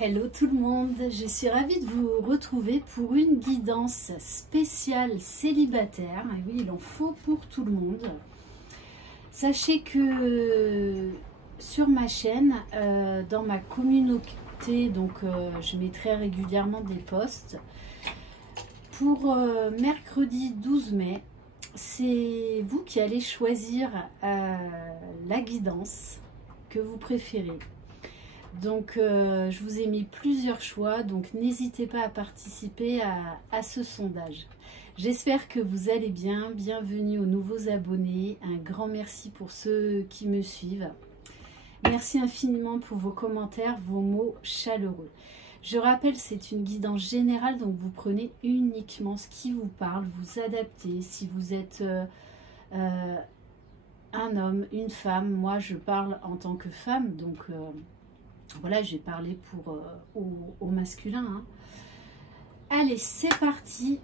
Hello tout le monde, je suis ravie de vous retrouver pour une guidance spéciale célibataire. Et oui, il en faut pour tout le monde. Sachez que sur ma chaîne, dans ma communauté, donc je mets très régulièrement des posts. Pour mercredi 12 mai, c'est vous qui allez choisir la guidance que vous préférez. Donc je vous ai mis plusieurs choix, donc n'hésitez pas à participer à ce sondage. J'espère que vous allez bien, bienvenue aux nouveaux abonnés, un grand merci pour ceux qui me suivent. Merci infiniment pour vos commentaires, vos mots chaleureux. Je rappelle, c'est une guidance générale, donc vous prenez uniquement ce qui vous parle, vous adaptez. Si vous êtes un homme, une femme, moi je parle en tant que femme, donc voilà, j'ai parlé pour au masculin. Hein. Allez, c'est parti.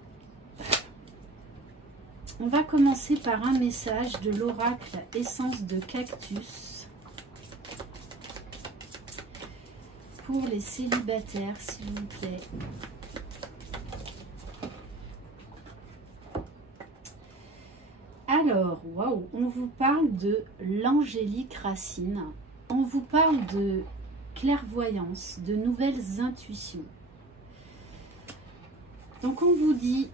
On va commencer par un message de l'oracle Essence de Cactus. Pour les célibataires, s'il vous plaît. Alors, waouh, on vous parle de l'angélique racine. On vous parle de clairvoyance, de nouvelles intuitions. Donc on vous dit,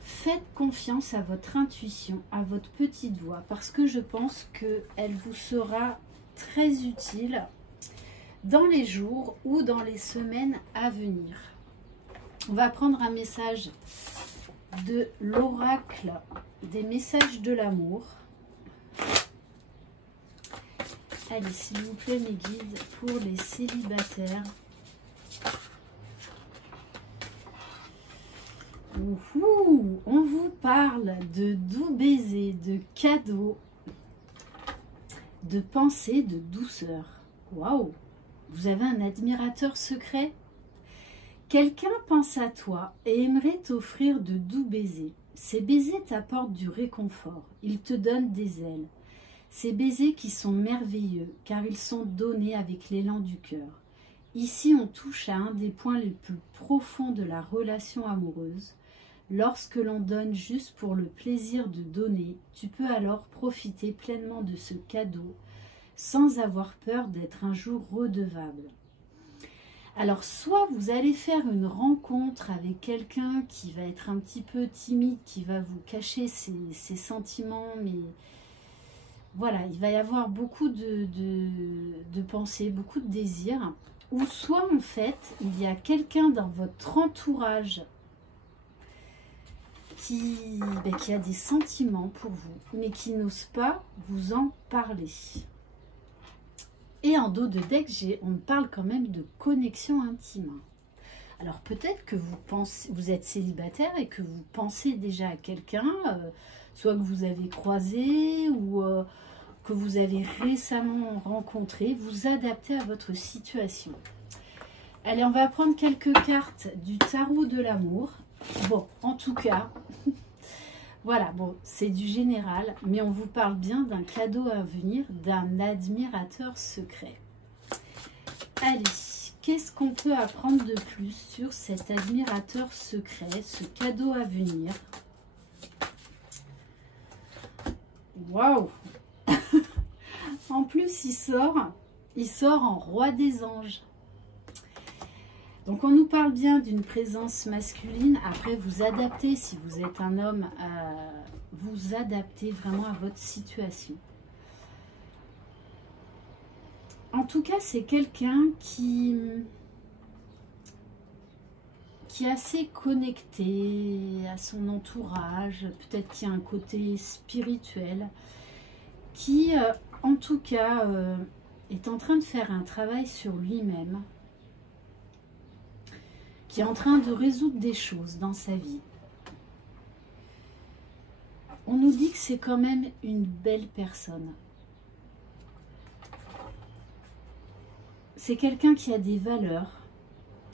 faites confiance à votre intuition, à votre petite voix, parce que je pense qu'elle vous sera très utile dans les jours ou dans les semaines à venir. On va prendre un message de l'oracle des messages de l'amour. Allez, s'il vous plaît, mes guides, pour les célibataires. Ouhou, on vous parle de doux baisers, de cadeaux, de pensées, de douceur. Waouh, vous avez un admirateur secret? Quelqu'un pense à toi et aimerait t'offrir de doux baisers. Ces baisers t'apportent du réconfort, ils te donnent des ailes. Ces baisers qui sont merveilleux, car ils sont donnés avec l'élan du cœur. Ici, on touche à un des points les plus profonds de la relation amoureuse. Lorsque l'on donne juste pour le plaisir de donner, tu peux alors profiter pleinement de ce cadeau, sans avoir peur d'être un jour redevable. Alors, soit vous allez faire une rencontre avec quelqu'un qui va être un petit peu timide, qui va vous cacher ses sentiments, mais... Voilà, il va y avoir beaucoup de pensées, beaucoup de désirs. Ou soit, en fait, il y a quelqu'un dans votre entourage qui a des sentiments pour vous, mais qui n'ose pas vous en parler. Et en dos de deck, on me parle quand même de connexion intime. Alors, peut-être que vous êtes célibataire et que vous pensez déjà à quelqu'un, soit que vous avez croisé ou... que vous avez récemment rencontré, vous adaptez à votre situation. Allez, on va prendre quelques cartes du tarot de l'amour. Bon, en tout cas, voilà, bon, c'est du général, mais on vous parle bien d'un cadeau à venir, d'un admirateur secret. Allez, qu'est-ce qu'on peut apprendre de plus sur cet admirateur secret, ce cadeau à venir? Waouh! En plus, il sort en roi des anges. Donc, on nous parle bien d'une présence masculine. Après, vous adaptez, si vous êtes un homme, vous adaptez vraiment à votre situation. En tout cas, c'est quelqu'un qui est assez connecté à son entourage. Peut-être qu'il y a un côté spirituel qui... en tout cas, est en train de faire un travail sur lui-même, qui est en train de résoudre des choses dans sa vie. On nous dit que c'est quand même une belle personne. C'est quelqu'un qui a des valeurs,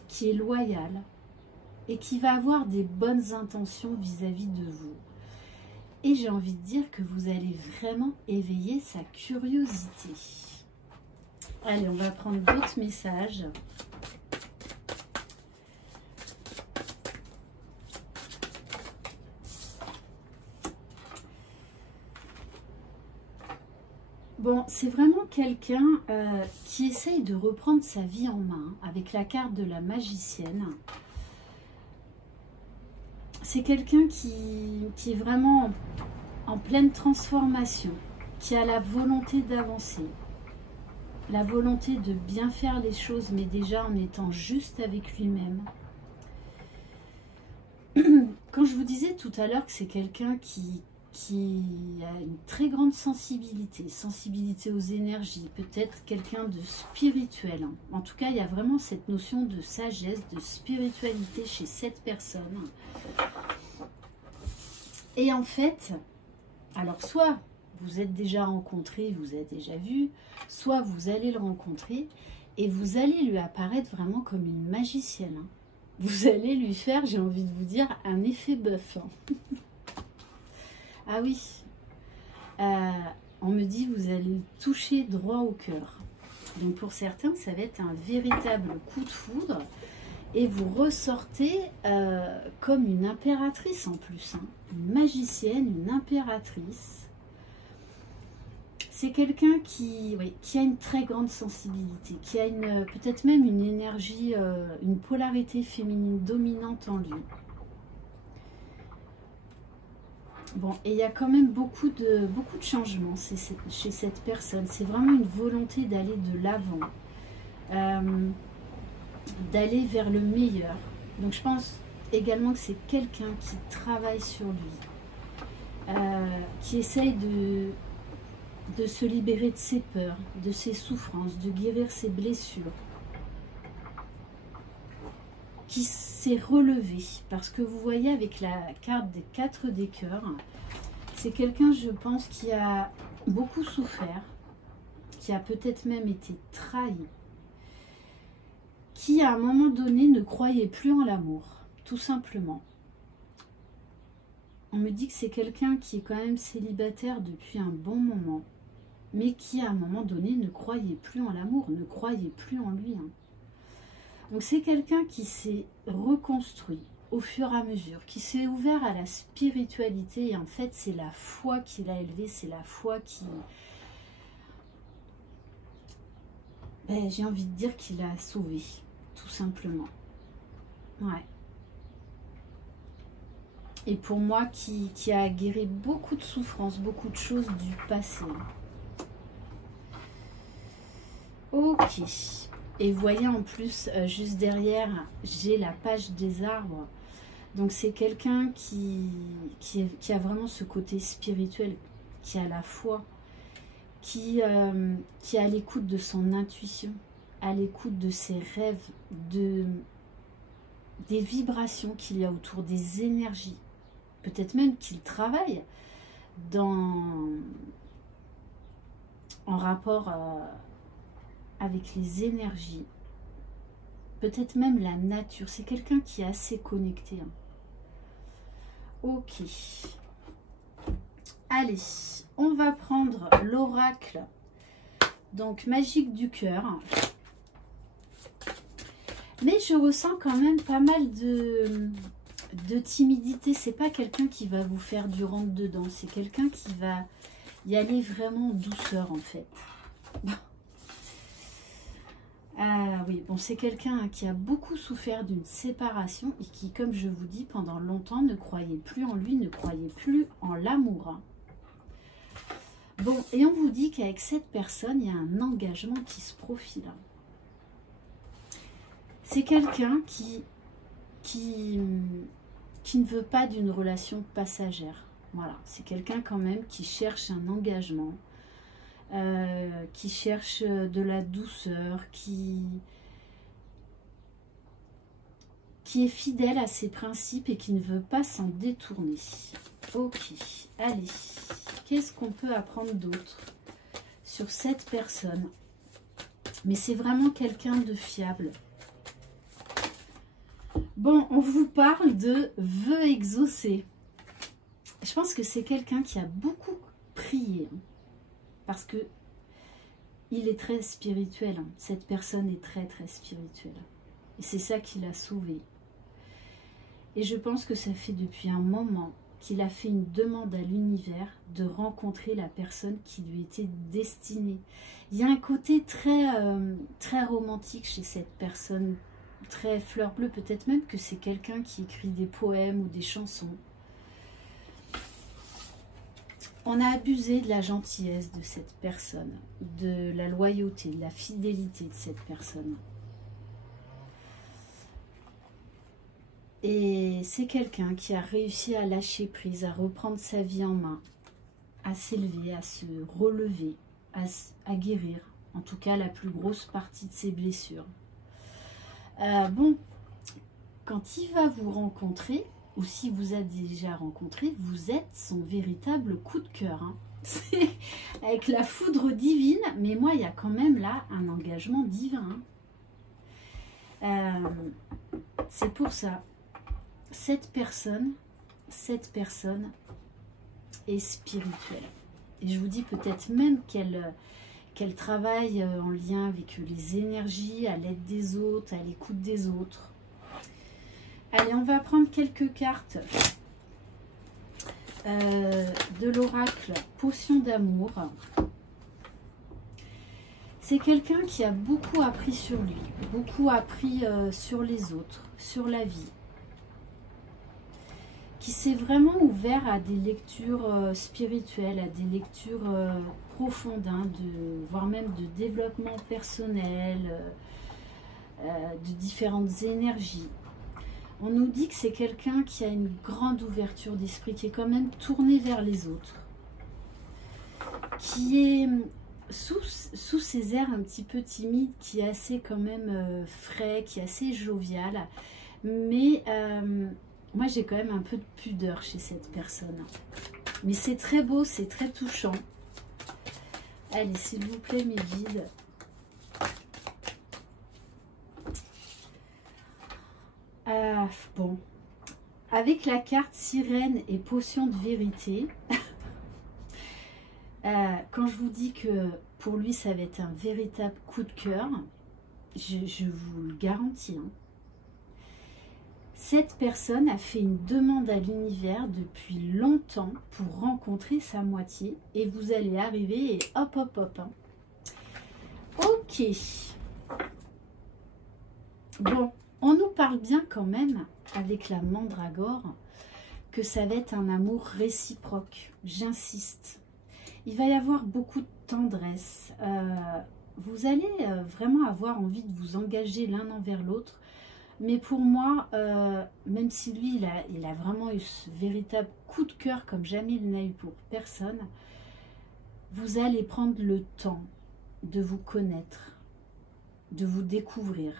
qui est loyal et qui va avoir des bonnes intentions vis-à-vis de vous. Et j'ai envie de dire que vous allez vraiment éveiller sa curiosité. Allez, on va prendre d'autres messages. Bon, c'est vraiment quelqu'un qui essaye de reprendre sa vie en main avec la carte de la magicienne. C'est quelqu'un qui est vraiment en pleine transformation, qui a la volonté d'avancer, la volonté de bien faire les choses, mais déjà en étant juste avec lui-même. Quand je vous disais tout à l'heure que c'est quelqu'un qui a une très grande sensibilité aux énergies, peut-être quelqu'un de spirituel. En tout cas, il y a vraiment cette notion de sagesse, de spiritualité chez cette personne. Et en fait, alors soit vous êtes déjà rencontré, vous avez déjà vu, soit vous allez le rencontrer et vous allez lui apparaître vraiment comme une magicienne. Vous allez lui faire, j'ai envie de vous dire, un effet bœuf. Ah oui, on me dit vous allez le toucher droit au cœur. Donc pour certains, ça va être un véritable coup de foudre. Et vous ressortez comme une impératrice en plus. Une magicienne, une impératrice. C'est quelqu'un qui a une très grande sensibilité, qui a peut-être même une énergie, une polarité féminine dominante en lui. Bon, et il y a quand même beaucoup de changements chez cette personne. C'est vraiment une volonté d'aller de l'avant, d'aller vers le meilleur. Donc je pense également que c'est quelqu'un qui travaille sur lui, qui essaye de se libérer de ses peurs, de ses souffrances, de guérir ses blessures, qui s'est relevé, parce que vous voyez avec la carte des 4 des cœurs, c'est quelqu'un, je pense, qui a beaucoup souffert, qui a peut-être même été trahi, qui à un moment donné ne croyait plus en l'amour, tout simplement. On me dit que c'est quelqu'un qui est quand même célibataire depuis un bon moment, mais qui à un moment donné ne croyait plus en l'amour, ne croyait plus en lui. Donc c'est quelqu'un qui s'est reconstruit au fur et à mesure, qui s'est ouvert à la spiritualité, et en fait c'est la foi qui l'a élevé, c'est la foi qui... j'ai envie de dire qu'il l'a sauvé, tout simplement. Ouais. Et pour moi, qui a guéri beaucoup de souffrances, beaucoup de choses du passé. Ok. Et vous voyez en plus, juste derrière, j'ai la page des arbres. Donc c'est quelqu'un qui a vraiment ce côté spirituel, qui a la foi, qui est à l'écoute de son intuition, à l'écoute de ses rêves, des vibrations qu'il y a autour, des énergies. Peut-être même qu'il travaille en rapport avec les énergies, peut-être même la nature. C'est quelqu'un qui est assez connecté. Ok. Allez, on va prendre l'oracle, donc magique du cœur. Mais je ressens quand même pas mal de timidité. C'est pas quelqu'un qui va vous faire du rentre-dedans. C'est quelqu'un qui va y aller vraiment en douceur en fait. Ah oui, bon, c'est quelqu'un qui a beaucoup souffert d'une séparation et qui, comme je vous dis, pendant longtemps ne croyait plus en lui, ne croyait plus en l'amour. Bon, et on vous dit qu'avec cette personne, il y a un engagement qui se profile. C'est quelqu'un qui ne veut pas d'une relation passagère. Voilà, c'est quelqu'un quand même qui cherche un engagement, qui cherche de la douceur, qui est fidèle à ses principes et qui ne veut pas s'en détourner. Ok, allez, qu'est-ce qu'on peut apprendre d'autre sur cette personne? Mais c'est vraiment quelqu'un de fiable. Bon, on vous parle de vœux exaucés. Je pense que c'est quelqu'un qui a beaucoup prié, parce que il est très spirituel. Cette personne est très très spirituelle. Et c'est ça qui l'a sauvé. Et je pense que ça fait depuis un moment qu'il a fait une demande à l'univers de rencontrer la personne qui lui était destinée. Il y a un côté très romantique chez cette personne, très fleur bleue, peut-être même que c'est quelqu'un qui écrit des poèmes ou des chansons. On a abusé de la gentillesse de cette personne, de la loyauté, de la fidélité de cette personne. Et c'est quelqu'un qui a réussi à lâcher prise, à reprendre sa vie en main, à s'élever, à se relever, à guérir, en tout cas la plus grosse partie de ses blessures. Bon, quand il va vous rencontrer, ou si vous a déjà rencontré, vous êtes son véritable coup de cœur. Hein. C'est avec la foudre divine, mais moi, il y a quand même là un engagement divin. Hein. C'est pour ça. Cette personne est spirituelle. Et je vous dis peut-être même qu'elle travaille en lien avec les énergies, à l'aide des autres, à l'écoute des autres. Allez, on va prendre quelques cartes de l'oracle Potion d'amour. C'est quelqu'un qui a beaucoup appris sur lui, beaucoup appris sur les autres, sur la vie, qui s'est vraiment ouvert à des lectures spirituelles, à des lectures profondes, hein, voire même de développement personnel, de différentes énergies. On nous dit que c'est quelqu'un qui a une grande ouverture d'esprit, qui est quand même tourné vers les autres, qui est sous ses airs un petit peu timides, qui est assez quand même frais, qui est assez jovial, mais moi j'ai quand même un peu de pudeur chez cette personne. Mais c'est très beau, c'est très touchant. Allez, s'il vous plaît, mes guides. Bon, avec la carte sirène et potion de vérité, quand je vous dis que pour lui ça va être un véritable coup de cœur, je vous le garantis. Hein. Cette personne a fait une demande à l'univers depuis longtemps pour rencontrer sa moitié et vous allez arriver et hop hop hop. Hein. Ok. Bon. On nous parle bien quand même, avec la mandragore, que ça va être un amour réciproque. J'insiste. Il va y avoir beaucoup de tendresse. Vous allez vraiment avoir envie de vous engager l'un envers l'autre. Mais pour moi, même si lui, il a vraiment eu ce véritable coup de cœur comme jamais il n'a eu pour personne, vous allez prendre le temps de vous connaître, de vous découvrir.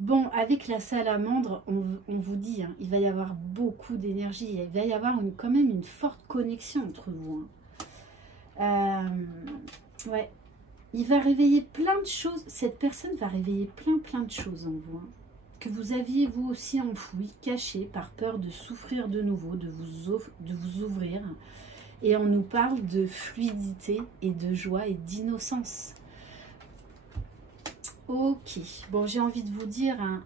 Bon, avec la salamandre, on vous dit, hein, il va y avoir beaucoup d'énergie, il va y avoir quand même une forte connexion entre vous. Hein. Ouais, il va réveiller plein de choses, cette personne va réveiller plein de choses en vous, hein, que vous aviez vous aussi enfouies, cachées, par peur de souffrir de nouveau, de vous ouvrir. Et on nous parle de fluidité et de joie et d'innocence. Ok, bon, j'ai envie de vous dire, hein,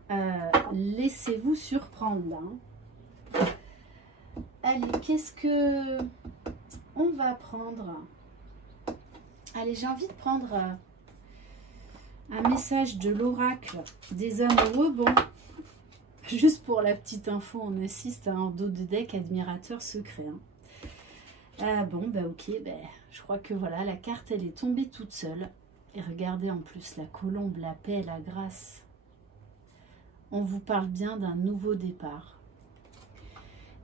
laissez-vous surprendre là. Hein. Allez, qu'est-ce que on va prendre? Allez, j'ai envie de prendre un message de l'oracle des amoureux. Bon, juste pour la petite info, on assiste à un dos de deck admirateur secret. Hein. Bon, bah ok, bah, je crois que voilà, la carte, elle est tombée toute seule. Et regardez en plus la colombe, la paix, la grâce. On vous parle bien d'un nouveau départ.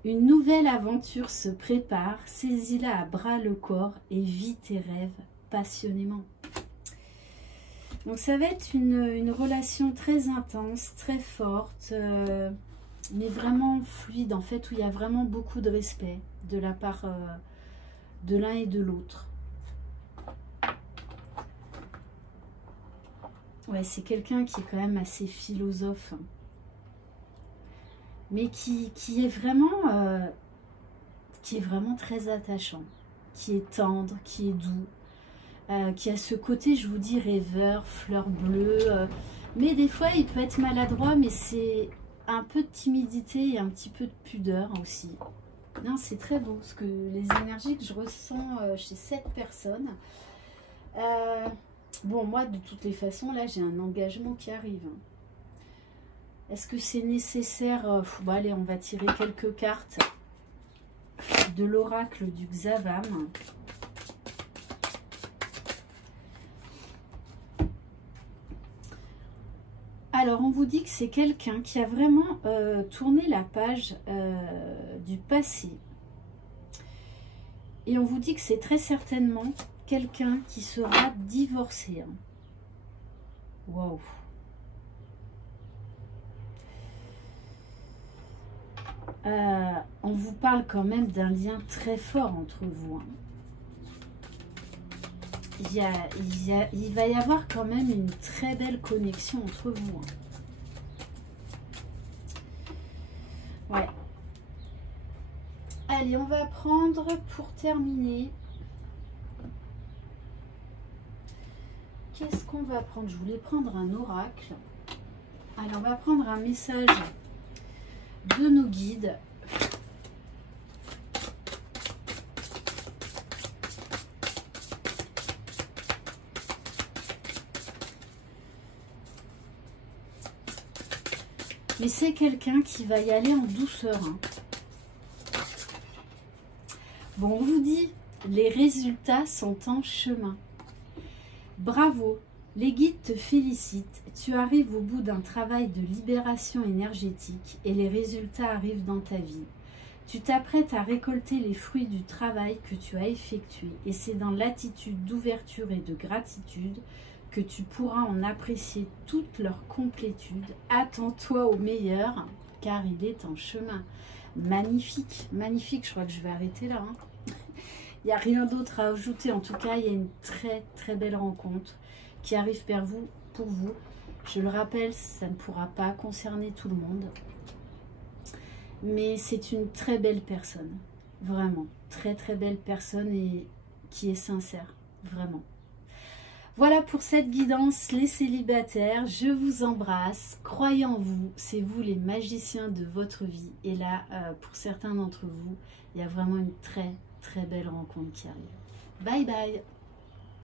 Une nouvelle aventure se prépare. Saisis-la à bras le corps et vis tes rêves passionnément. Donc ça va être une relation très intense, très forte, mais vraiment fluide en fait, où il y a vraiment beaucoup de respect de la part de l'un et de l'autre. Ouais, c'est quelqu'un qui est quand même assez philosophe, hein, mais qui est vraiment très attachant, qui est tendre, qui est doux, qui a ce côté, je vous dis, rêveur, fleur bleue, mais des fois il peut être maladroit, mais c'est un peu de timidité et un petit peu de pudeur aussi. Non, c'est très beau, ce que les énergies que je ressens chez cette personne. Bon, moi, de toutes les façons, là, j'ai un engagement qui arrive. Est-ce que c'est nécessaire? Bon, allez, on va tirer quelques cartes de l'oracle du Xavam. Alors, on vous dit que c'est quelqu'un qui a vraiment tourné la page du passé. Et on vous dit que c'est très certainement quelqu'un qui sera divorcé. Waouh! On vous parle quand même d'un lien très fort entre vous. Il va y avoir quand même une très belle connexion entre vous. Ouais. Allez, on va prendre pour terminer. Qu'est-ce qu'on va prendre? Je voulais prendre un oracle. Allez, on va prendre un message de nos guides. Mais c'est quelqu'un qui va y aller en douceur. Bon, on vous dit, les résultats sont en chemin. Bravo, les guides te félicitent. Tu arrives au bout d'un travail de libération énergétique et les résultats arrivent dans ta vie. Tu t'apprêtes à récolter les fruits du travail que tu as effectué et c'est dans l'attitude d'ouverture et de gratitude que tu pourras en apprécier toute leur complétude. Attends-toi au meilleur, car il est en chemin. Magnifique, magnifique. Je crois que je vais arrêter là. Il n'y a rien d'autre à ajouter. En tout cas, il y a une très très belle rencontre qui arrive vers vous, pour vous. Je le rappelle, ça ne pourra pas concerner tout le monde. Mais c'est une très belle personne. Vraiment. Très très belle personne et qui est sincère. Vraiment. Voilà pour cette guidance, les célibataires, je vous embrasse, croyez en vous, c'est vous les magiciens de votre vie. Et là, pour certains d'entre vous, il y a vraiment une très très belle rencontre qui arrive. Bye bye.